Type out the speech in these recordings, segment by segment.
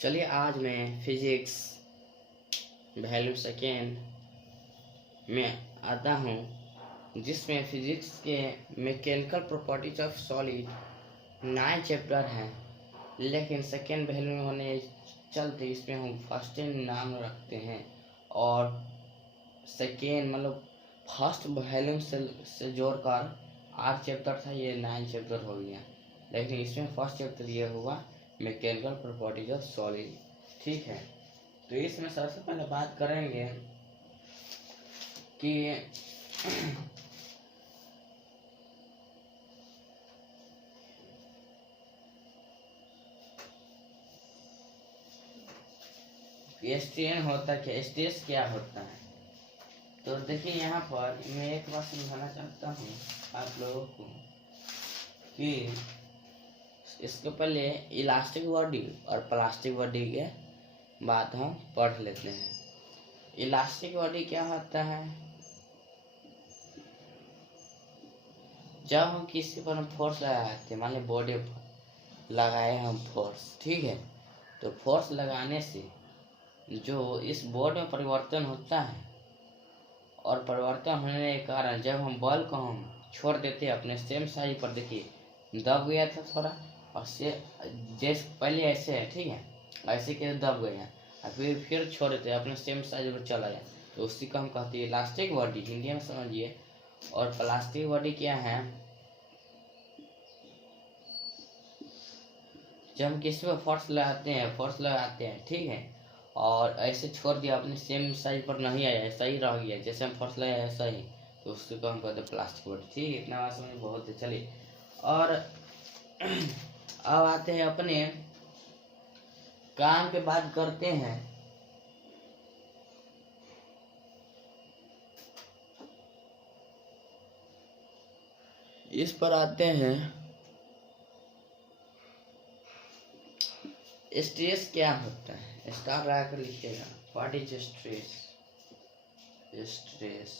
चलिए आज मैं फिजिक्स वैल्यू सेकेंड में आता हूँ, जिसमें फिजिक्स के mechanical properties of solid 9 chapter हैं, लेकिन सेकेंड वैल्यू में होने चलते इसमें हम फर्स्ट नाम रखते हैं और सेकेंड मतलब फर्स्ट वैल्यू से जोड़कर 8 चैप्टर था, ये 9 चैप्टर हो गया। लेकिन इसमें फर्स्ट चैप्टर ये हुआ मैकेनिकल प्रॉपर्टीज ऑफ सॉलिड। ठीक है, तो इसमें सबसे पहले बात करेंगे कि स्ट्रेन होता क्या, स्ट्रेस क्या होता है। तो देखिए यहाँ पर मैं एक बात समझाना चाहता हूँ आप लोगों को कि इसके पहले इलास्टिक बॉडी और प्लास्टिक बॉडी के बात हम पढ़ लेते हैं। इलास्टिक बॉडी क्या होता है, जब हम किसी पर फोर्स लगाते हैं, मान ली बॉडी पर लगाए हम फोर्स, ठीक है, तो फोर्स लगाने से जो इस बॉडी में परिवर्तन होता है और परिवर्तन होने के कारण जब हम बल को हम छोड़ देते हैं अपने सेम साइज पर, देखिए दब गया था थोड़ा और से जैसे पहले ऐसे है, ठीक है, ऐसे के दब गया और फिर छोड़ देते अपने सेम साइज पर चला गया, तो उसी को हम कहते हैं इलास्टिक बॉडी, हिंदी में समझिए। और प्लास्टिक बॉडी क्या है, जब हम किसी पर फोर्स लगाते हैं ठीक है, और ऐसे छोड़ दिया अपने सेम साइज पर नहीं आया, ऐसा ही रह गया, जैसे हम फोर्स लगाया ऐसा ही, तो उसको हम कहते हैं प्लास्टिक बॉडी। ठीक है, इतना बात समझ बहुत है। चलिए और अब आते हैं अपने काम के बात करते हैं। इस पर आते हैं, स्ट्रेस क्या होता है, स्टार लगा कर लिखिएगा। व्हाट इज स्ट्रेस, स्ट्रेस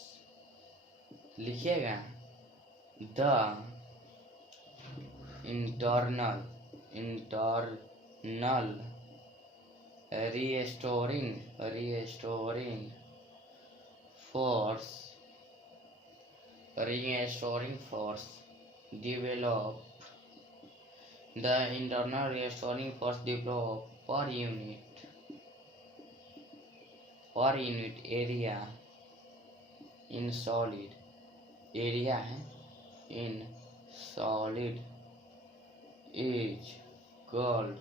लिखिएगा the internal restoring force develop the internal restoring force develop per unit area in solid area है in solid is called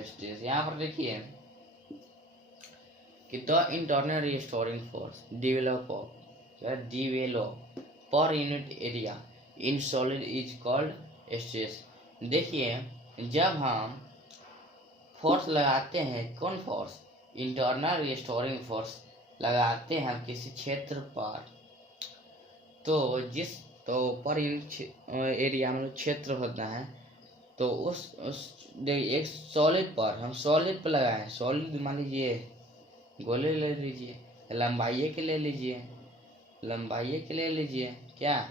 stress. यहाँ पर देखिए कि the internal restoring force develop per unit area in solid is called stress. देखिए जब हम force लगाते हैं, कौन फोर्स, इंटरनल रिस्टोरिंग फोर्स लगाते हैं हम किसी क्षेत्र पर, तो पर यूनिट एरिया मतलब क्षेत्र होता है, तो उस एक सॉलिड पर हम सॉलिड पर लगाए, सॉलिड मान लीजिए गोले ले लीजिए, लंबाई के ले लीजिए, क्या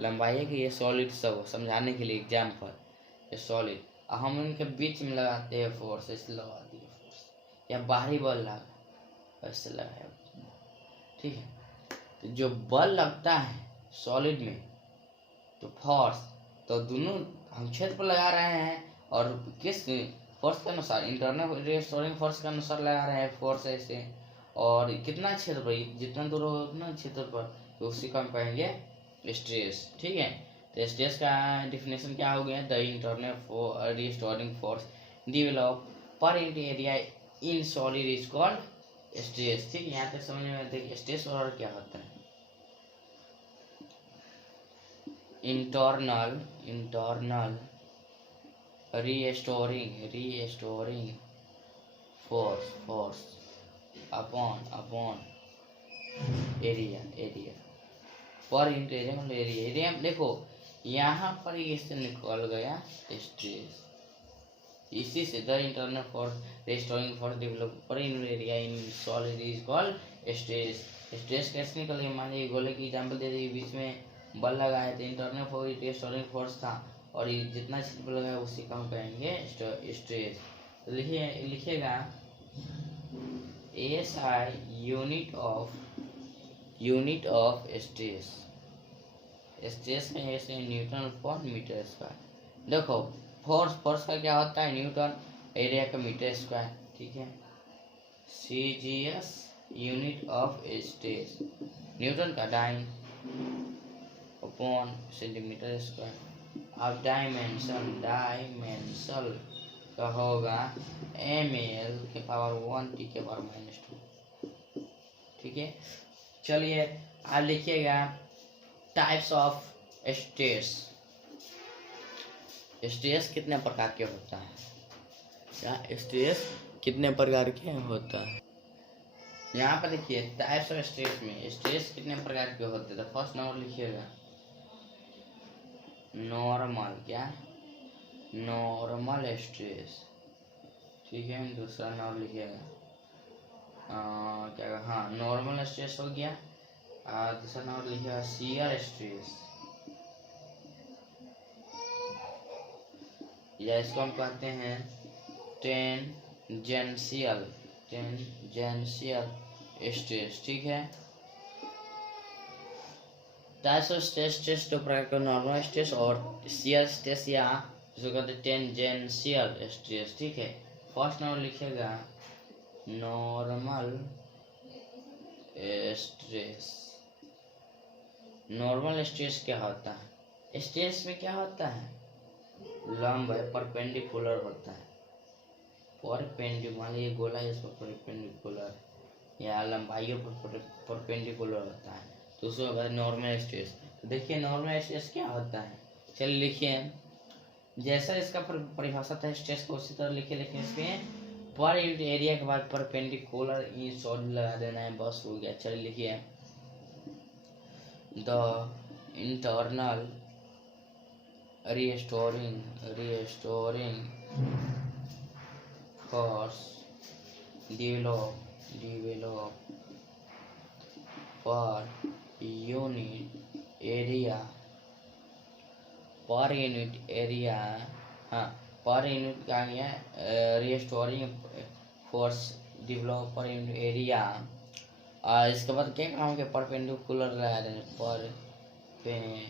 लंबाई के, ये सॉलिड सब समझाने के लिए एग्जाम्पल, ये सॉलिड, हम इनके बीच में लगाते हैं फोर्स, ऐसे लगा दिए फोर्स, या बाहरी बल लगा ऐसे लगाया, ठीक है। तो जो बल लगता है सॉलिड में, तो फोर्स, तो दोनों हम क्षेत्र पर लगा रहे हैं और किस फोर्स के अनुसार, इंटरनल रिस्टोरिंग फोर्स के अनुसार लगा रहे हैं फोर्स ऐसे, और कितना क्षेत्र पर, जितना दूर हो उतना क्षेत्र पर, तो उसी को हम कहेंगे स्ट्रेस। ठीक है, तो स्ट्रेस का डिफिनेशन क्या हो गया, the internal restoring force develop per unit area in solid is called stress. ठीक है, यहाँ तक समझ में देखिए स्ट्रेस और क्या होता है। Internal restoring force upon area per unit area मतलब एरिया देखो यहाँ पर इससे निकल गया स्ट्रेस, इसी से the internal force restoring force develop per unit area in solid is called stress. Stress कैसे निकल गया, मान लीजिए गोले की एग्जाम्पल दे दी, बीच में बल लगाए थे, इंटरनल रिस्टोरिंग फोर्स था और ये जितना क्षेत्रफल लगाए उसी का हम कहेंगे स्ट्रेस। तो लिखिएगा SI unit of stress. Stress का ऐसे न्यूटन पर मीटर स्क्वायर। देखो फोर्स का क्या होता है न्यूटन, एरिया का मीटर स्क्वायर, ठीक है। CGS unit of stress, Newton का डाइन अपॉन सेंटीमीटर स्क्वायर। अब डायमेंशन का होगा ml के पावर 1 t के पावर -2, ठीक है। चलिए आप लिखिएगा टाइप्स ऑफ स्ट्रेस। स्ट्रेस कितने प्रकार के होता है, क्या स्ट्रेस कितने प्रकार के होता है। यहाँ पर देखिए टाइप्स ऑफ स्ट्रेस में स्ट्रेस कितने प्रकार के होते हैं। तो फर्स्ट नंबर लिखिएगा नॉर्मल, क्या नॉर्मल स्ट्रेस, ठीक है। दूसरा नंबर लिखिएगा क्या, हाँ नॉर्मल स्ट्रेस हो गया। दूसरा नंबर लिखिएगा शियर स्ट्रेस, या इसको हम कहते हैं टेंजेंशियल स्ट्रेस, ठीक है। टाइप्स ऑफ स्ट्रेस दो प्रकार का, नॉर्मल स्ट्रेस और शियर स्ट्रेस, या जिसको कहते हैं टेंजेंशियल स्ट्रेस, ठीक है। फर्स्ट नंबर लिखिएगा नॉर्मल स्ट्रेस। नॉर्मल स्ट्रेस क्या होता है, स्ट्रेस में क्या होता है लंब है, परपेंडिकुलर होता है। मान लीजिए गोला है, इस पर परपेंडिकुलर या लंबाई पर परपेंडिकुलर होता है, तो उसको कहते हैं नॉर्मल स्ट्रेस। तो देखिए नॉर्मल स्ट्रेस क्या होता है, चलिए लिखिए जैसा इसका परिभाषा था स्ट्रेस को उसी तरह लिखे, लेकिन इसमें पर यूनिट एरिया के बाद परपेंडिकुलर इन सॉलिड लगा देना है, बस हो गया। चलिए लिखिए the internal restoring force develop per unit area, हाँ पर यूनिट का गया restoring force develop per unit area. इसके बाद क्या काम के परपेंडिकुलर लगा दें, परपेंडिकुलरली,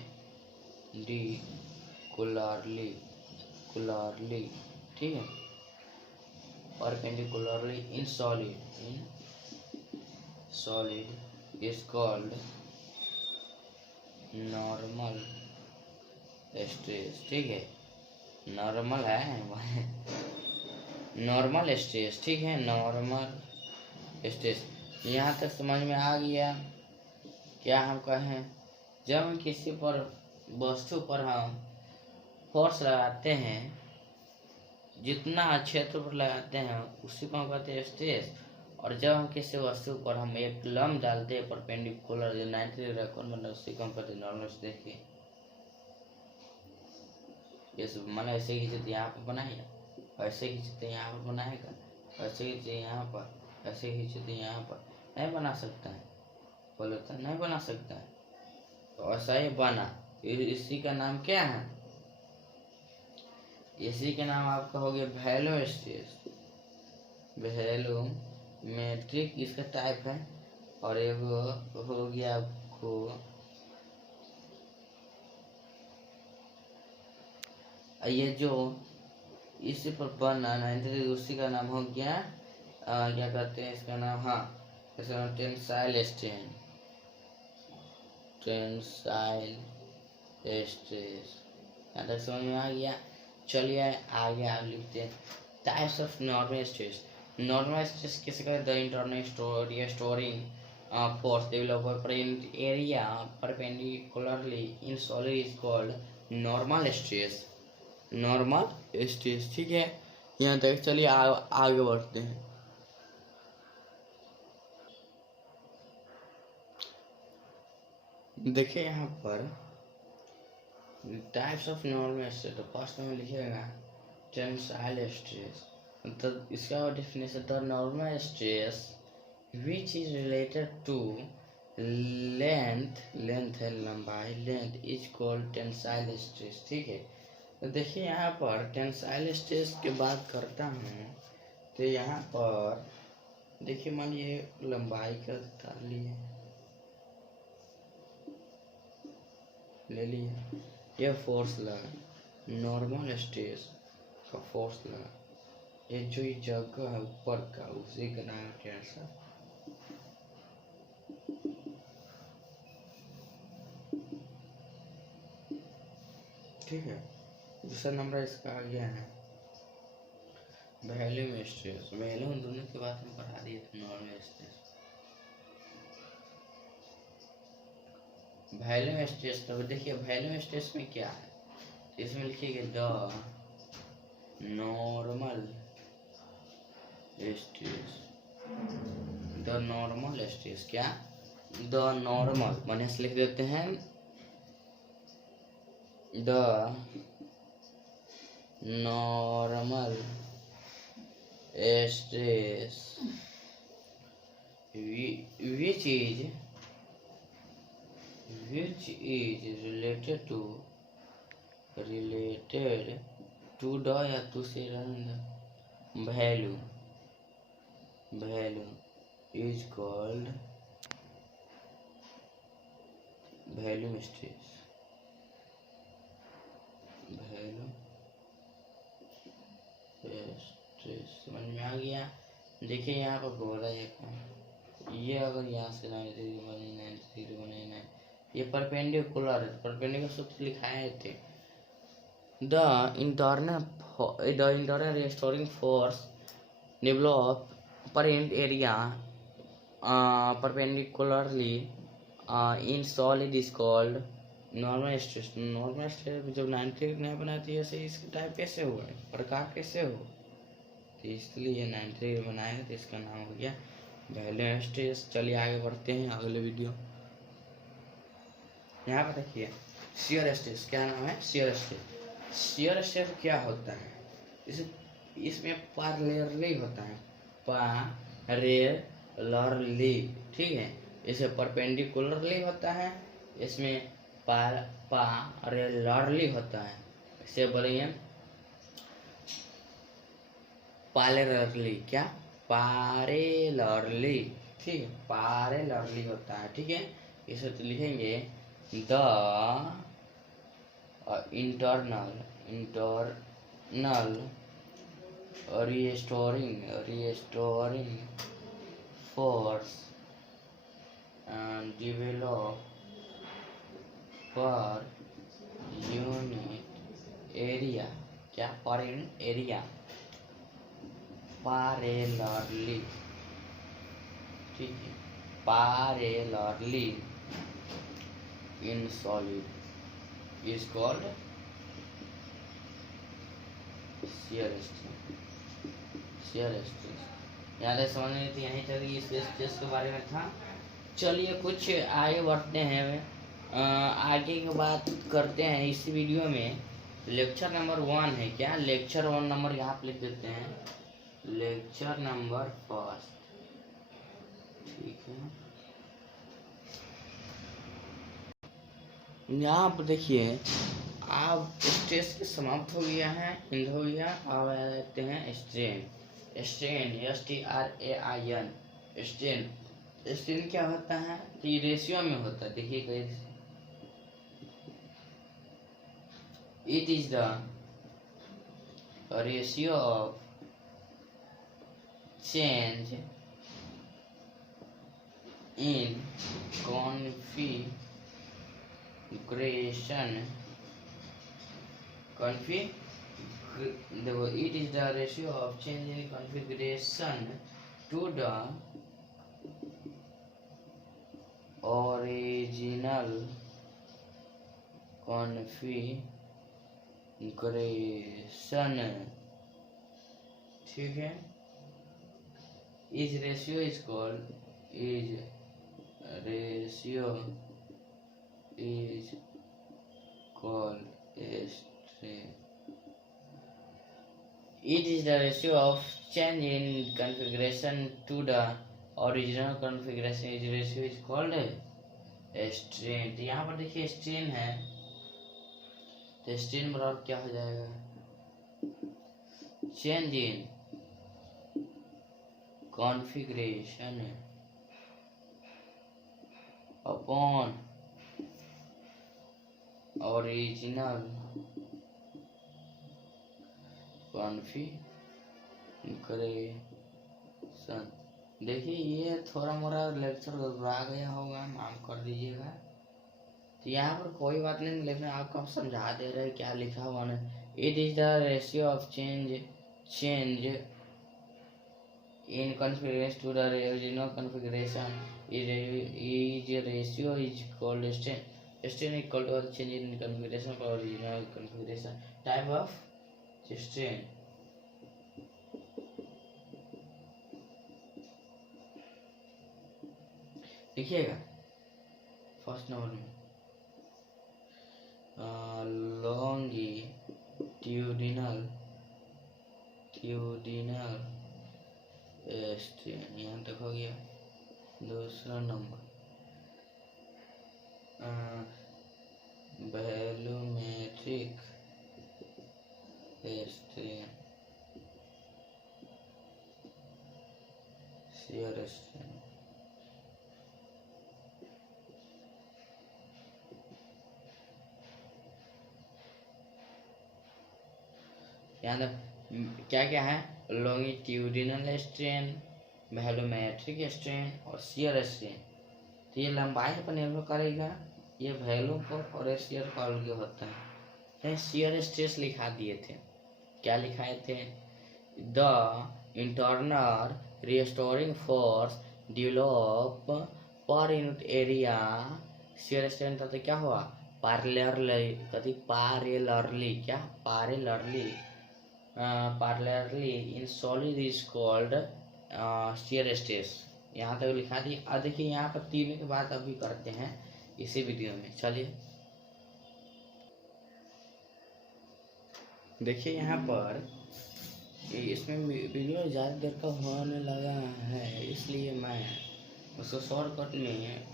ठीक है। Perpendicularly in solid is called normal stress, ठीक है। नॉर्मल है नॉर्मल स्ट्रेस, ठीक है। नॉर्मल स्ट्रेस यहाँ तक समझ में आ गया। क्या हम कहें, जब हम किसी पर वस्तु पर हम फोर्स लगाते हैं, जितना क्षेत्र पर लगाते हैं उसी को हम कहते हैं स्ट्रेस। और जब हम किसी वस्तु पर हम एक लंब डालते हैं परपेंडिकुलर 90 डिग्री कोण बना, उसी को हम कहते हैं नॉर्मल स्ट्रेस। देखिए ये सब मान ऐसे खींचते यहाँ पर बनाएगा, ऐसे खींचते यहाँ पर बनाएगा, ऐसे खींचते यहाँ पर, ऐसे खींचते यहाँ पर, नहीं बना सकता है, बोले तो नहीं बना सकता है। तो ऐसा ही बना, इसी का नाम क्या है, इसी के नाम आपका हो गया वैल्यू स्ट्रेस। वैल्यू मेट्रिक इसका टाइप है, और एक हो गया आपको ये जो इसी पर बना 90 उसी का नाम हो गया क्या कहते हैं इसका नाम, हाँ इसका नाम टेंसाइल स्ट्रेस। यहाँ तक समझ में आ गया। चलिए आगे आप लिखते हैं types of normal stress. Normal stress किसे कहते हैं, the internal storing force develop per area perpendicularly in solid is called normal stress. Normal stress, ठीक है। यहाँ तक चलिए आगे बढ़ते हैं। देखिए यहाँ पर टाइप्स ऑफ नॉर्मल स्ट्रेस, तो फर्स्ट में लिखिएगा टेंसाइल स्ट्रेस। तो इसका definition, the normal stress which is related to length है लंबाई, length is called tensile stress, ठीक है। तो देखिए यहाँ पर टेंसाइल स्ट्रेस की बात करता हूँ, तो यहाँ पर देखिए मान लीजिए लंबाई का तार लिए ले लिया, यह फोर्स लगा, नॉर्मल स्ट्रेस का फोर्स लगा, ये जो ये जगह है ऊपर का उसी का नाम टेंशन। ठीक है, दूसरा नंबर इसका आ गया है वॉल्यूम स्ट्रेस। वॉल्यूम दोनों के बाद हम पढ़ा दिए थे नॉर्मल स्ट्रेस, वॉल्यूम स्ट्रेस। तो देखिए वॉल्यूम स्ट्रेस में क्या है, इसमें लिखिएगा the normal stress. The normal stress क्या, द नॉर्मल माने से लिख देते हैं the normal stress which is related to the या to से value is called volume stress. Volume stress समझ में आ गया। देखिए यहाँ पर बोल रहा है ये अगर यहाँ से 93 ये परपेंडिकुलर है, परपेंडिकुलर सूत्र लिखाए थे। The internal restoring force develop parent area perpendicularly in solid is called normal stress। Normal stress जब 90 नहीं बनाती है ऐसे इसका टाइप कैसे हुआ है, प्रकार कैसे हो, तो इसलिए 90 बनाया तो इसका नाम हो गया वॉल्यूम स्ट्रेस। चलिए आगे बढ़ते हैं अगले वीडियो। यहाँ पर देखिए शियर स्ट्रेस, क्या नाम है, शियर स्ट्रेस। शियर स्ट्रेस क्या होता है, इसमें पैरेलली होता है, पैरेलली, ठीक है। इसे परपेंडिकुलरली होता है, इसमें पैरेलली होता है। इसे बोलेंगे पैरेलली, क्या, पैरेलली, ठीक है, पैरेलली होता है, ठीक है। इसे तो लिखेंगे the internal restoring force and develop per unit area, क्या, पर यूनिट एरिया, पैरेलली, ठीक है, parallelly in solid is called shear stress। shear stress याद है, समझ में थी, यहीं तक इस स्ट्रेस के बारे में था। चलिए कुछ आगे बढ़ते हैं, आगे की बात करते हैं। इस वीडियो में लेक्चर नंबर 1 है, क्या, लेक्चर 1 नंबर यहाँ पे लिख देते हैं, लेक्चर नंबर 1, ठीक है। यहाँ पर देखिए अब स्ट्रेस के समाप्त हो गया है, इंद हो गया। अब आ जाते हैं strain. Strain STRAIN, strain. Strain क्या होता है, ये रेशियो में होता है, देखिए कैसे, it is the ratio of change इन देखो, it is the ratio of change in configuration to the original configuration, ठीक है। इस ratio is called strain। It is the ratio of change in configuration to the original configuration। इस ratio is called strain। तो यहाँ पर देखिए strain है, तो स्ट्रेन बराबर क्या हो जाएगा, change in configuration upon original configuration. देखिए ये थोड़ा मोड़ा लेक्चर घबरा गया होगा, माफ कर दीजिएगा। तो यहाँ पर कोई बात नहीं, लेकिन आपको हम समझा दे रहे क्या लिखा हुआ ना। It is the ratio of change in configuration to the original configuration is ratio is called strain equal to change in configuration for original configuration type of strain. देखिएगा फर्स्ट नंबर में लॉन्गिट्यूडिनल स्ट्रेन, यहाँ तक हो गया। दूसरा number volumetric strain, shear strain. यहाँ तक क्या क्या है, लॉन्गिट्यूडिनल स्ट्रेन, वॉल्यूमेट्रिक स्ट्रेन और शियर स्ट्रेन। तो ये लंबाई पर निर्भर करेगा, ये वैल्यू पर और शियर पर अलग होता है। शियर स्ट्रेस लिखा दिए थे, क्या लिखाए थे, the internal restoring force develop per unit area. Shear strain था तो क्या हुआ, parallelly in solid is called shear stress। यहाँ तक लिखा दी। अब देखिए यहाँ पर तीनों के बाद अभी करते हैं इसी वीडियो में। चलिए देखिए यहाँ पर इसमें वीडियो ज़्यादा देर का होने लगा है, इसलिए मैं उसको शॉर्टकट में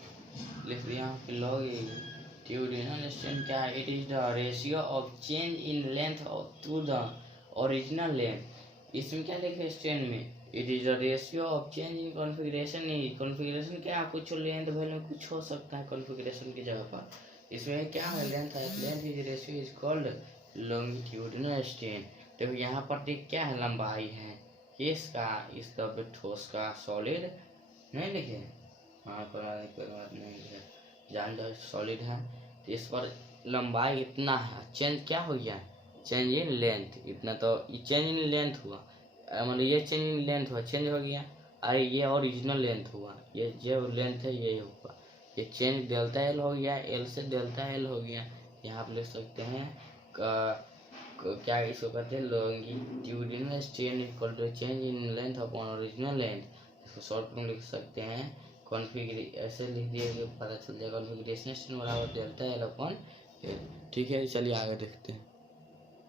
लिख दिया कि लॉन्गिट्यूडिनल स्ट्रेन क्या है, it is the ratio of change in length to the original length. इसमें क्या लिखे स्ट्रेन में, it is the ratio of change in configuration. Configuration क्या, कुछ लेंथ वैल्यू कुछ हो सकता है कॉन्फ़िगरेशन की जगह पर। इसमें क्या है, लेंथ है, length is ratio is called longitudinal strain. देखो यहाँ पर क्या है, लंबाई है किसका, इस ठोस का, सॉलिड नहीं लिखे, हाँ कोई बात नहीं है, जान जाओ सॉलिड है। तो इस पर लंबाई इतना है, चेंज क्या हो गया, चेंज इन लेंथ इतना। तो ये चेंज इन लेंथ हुआ, मतलब ये चेंज इन लेंथ हुआ, चेंज हो गया। अरे ये ओरिजिनल लेंथ हुआ, ये जो लेंथ है ये हुआ, ये चेंज डेल्टा एल हो गया, एल से डेल्टा एल हो गया। यहाँ पर लिख सकते हैं क्या इसको कहते हैं, longitudinal strain equal to change in length upon original length. इसको शॉर्ट में लिख सकते हैं ऐसे लिख दिए कि पता चल जाएगा कॉन्फ़िगरेशन स्ट्रेन बराबर डेल्टा एल अपॉन एल। ठीक है, चलिए आगे देखते हैं।